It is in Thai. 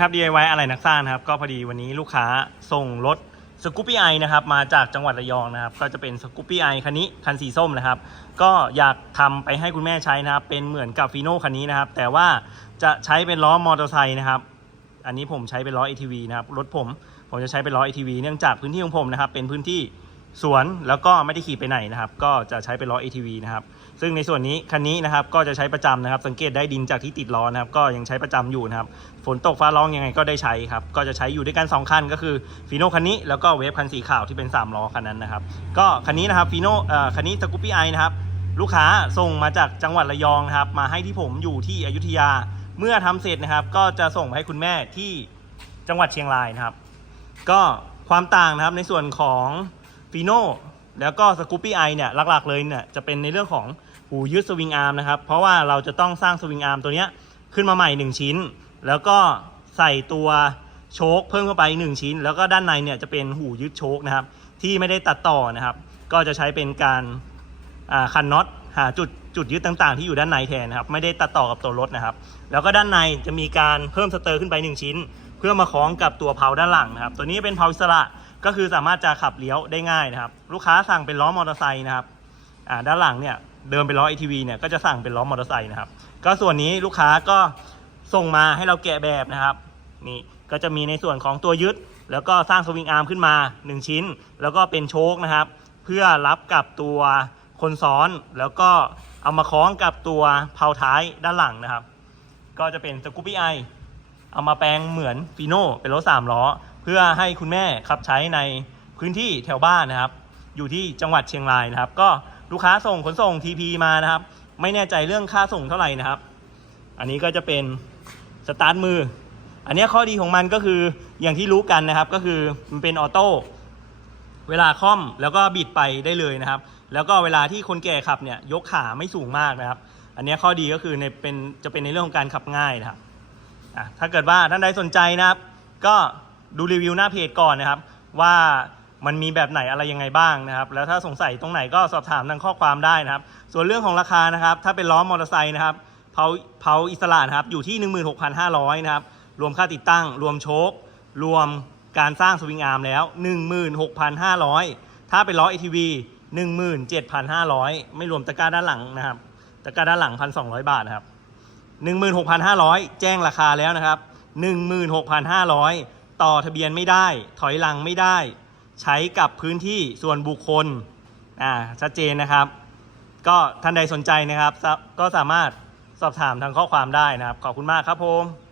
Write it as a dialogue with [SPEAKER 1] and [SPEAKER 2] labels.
[SPEAKER 1] ครับ DIY อะไรนักสร้างนะครับ ก็พอดีวันนี้ลูกค้าส่งรถสกูปปี้ไอนะครับ มาจากจังหวัดระยองนะครับ ก็จะเป็นสกูปปี้ไอคันนี้คันสีส้มนะครับ ก็อยากทำไปให้คุณแม่ใช้นะครับ เป็นเหมือนกับฟีโน่คันนี้นะครับ แต่ว่าจะใช้เป็นล้อมอเตอร์ไซค์นะครับ อันนี้ผมใช้เป็นล้อ ATV นะครับ รถผม ผมจะใช้เป็นล้อ ATV เนื่องจากพื้นที่ของผมนะครับ เป็นพื้นที่ สวนแล้วก็ไม่ได้ขี่ไปไหนนะครับ ก็จะใช้เป็นล้อ ATV นะครับ ซึ่งในส่วนนี้คันนี้นะครับก็จะใช้ประจำนะครับ สังเกตได้ดินจากที่ติดล้อนะครับ ก็ยังใช้ประจำอยู่นะครับ ฝนตกฟ้าร้องยังไงก็ได้ใช้ครับ ก็จะใช้อยู่ด้วยกัน2คันก็คือฟีโน่คันนี้แล้วก็เวฟคันสีขาวที่เป็น3ล้อคันนั้นนะครับ ก็คันนี้นะครับฟีโน่เอ่อคันนี้สกูปปี้ไอนะครับ ลูกค้าส่งมาจากจังหวัดระยองนะครับ มาให้ที่ผมอยู่ที่อยุธยา เมื่อทำเสร็จนะครับ ก็จะส่งให้คุณแม่ที่จังหวัดเชียงรายนะครับ ก็ความต่างนะครับในส่วนของ ฟีโน่แล้วก็สกูปปี้ไอเนี่ยหลักๆเลยเนี่ยจะเป็นในเรื่องของหูยึดสวิงอาร์มนะครับ เพราะว่าเราจะต้องสร้างสวิงอาร์มตัวเนี้ยขึ้นมาใหม่ 1 ชิ้น แล้วก็ใส่ตัวโชคเพิ่มเข้าไป 1 ชิ้น แล้วก็ด้านในเนี่ยจะเป็นหูยึดโชคนะครับ ที่ไม่ได้ตัดต่อนะครับ ก็จะใช้เป็นการคันน็อตหาจุดจุดยึดต่างๆ ที่อยู่ด้านในแทนนะครับ ไม่ได้ตัดต่อกับตัวรถนะครับ แล้วก็ด้านในจะมีการเพิ่มสเตอร์ขึ้นไป 1 ชิ้น เพื่อมาคล้องกับตัวเพาด้านหลังนะครับ ตัวนี้เป็นเพาอิสระ ก็คือสามารถจะขับเลี้ยวได้ง่ายนะครับ ลูกค้าสั่งเป็นล้อมอเตอร์ไซค์นะครับอ่าด้านหลังเนี่ยเดิมเป็นล้อ ATV เนี่ยก็จะสั่งเป็นล้อมอเตอร์ไซค์นะครับ ก็ส่วนนี้ลูกค้าก็ส่งมาให้เราแกะแบบนะครับนี่ก็จะมีในส่วนของตัวยึด แล้วก็สร้างสวิงอาร์มขึ้นมา 1 ชิ้น แล้วก็เป็นโชคนะครับ เพื่อรับกับตัวคนซ้อนแล้วก็เอามาคล้องกับตัวเพาท้ายด้านหลังนะครับ ก็จะเป็นสกูปปี้ไอเอามาแปลงเหมือนฟีโน่เป็นรถสามล้อ เพื่อให้คุณแม่ขับใช้ในพื้นที่แถวบ้านนะครับ อยู่ที่จังหวัดเชียงรายนะครับ ก็ลูกค้าส่งขนส่ง TP มานะครับ ไม่แน่ใจเรื่องค่าส่งเท่าไหร่นะครับ อันนี้ก็จะเป็นสตาร์ทมือ อันนี้ข้อดีของมันก็คืออย่างที่รู้กันนะครับก็คือมันเป็นออโต้เวลาค่อมแล้วก็บิดไปได้เลยนะครับ แล้วก็เวลาที่คนแก่ขับเนี่ยยกขาไม่สูงมากนะครับ อันนี้ข้อดีก็คือในเป็นจะเป็นในเรื่องของการขับง่ายนะครับถ้าเกิดว่าท่านใดสนใจนะครับ ก็ ดูรีวิวหน้าเพจก่อนนะครับ ว่ามันมีแบบไหนอะไรยังไงบ้างนะครับ แล้วถ้าสงสัยตรงไหนก็สอบถามทางข้อความได้นะครับ ส่วนเรื่องของราคานะครับ ถ้าเป็นล้อมอเตอร์ไซค์นะครับเผาเผาอิสระนะครับอยู่ที่ 16,500นะครับรวมค่าติดตั้ง รวมโชครวมการสร้างสวิงอาร์มแล้ว 16,500 ถ้าเป็นล้อ ATV 17,500 ไม่รวมตะกร้าด้านหลังนะครับตะกร้าด้านหลัง 1,200 บาทนะครับ 16,500 แจ้งราคาแล้วนะครับ 16,500 ต่อทะเบียนไม่ได้ ถอยหลังไม่ได้ ใช้กับพื้นที่ส่วนบุคคลอ่าชัดเจนนะครับ ก็ท่านใดสนใจนะครับ ก็สามารถสอบถามทางข้อความได้นะครับ ขอบคุณมากครับผม